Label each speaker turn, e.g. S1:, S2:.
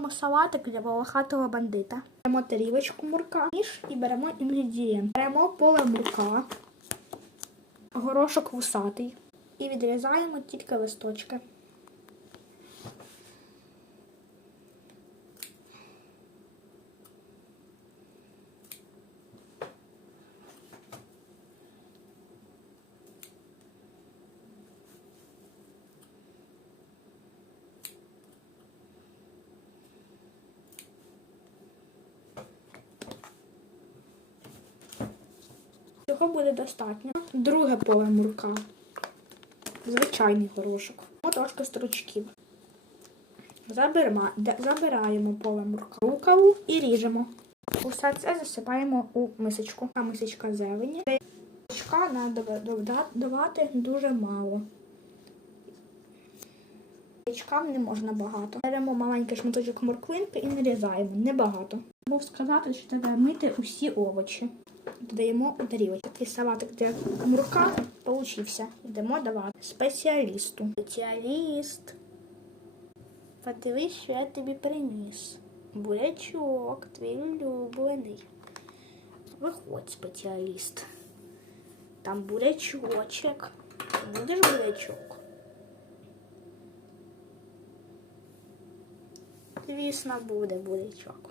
S1: робимо салатик для волохатого бандита. Беремо тарілочку мурка ніж і беремо інгредієнт. Беремо поле мурка, горошок вусатий і відрізаємо тільки листочки. Цього буде достатньо. Друге поле мурка. Звичайний горошок. Трошки стручків. Забираємо поле мурка. Рукаву і ріжемо. Усе це засипаємо у мисочку. А мисочка зелені. Мисочка треба давати дуже мало. Яєчкам не можна багато. Беремо маленький шматочок морквинки і нарізаємо. Небагато. Мов сказати, що треба мити усі овочі. Додаємо у тарілочку. Такий салатик для мурка получився. Йдемо давати спеціалісту. Спеціаліст. Подивись, що я тобі приніс. Бурячок, твій улюблений. Виходь, спеціаліст. Там бурячочок. Будеш бурячок? Звісно, буде бурячок.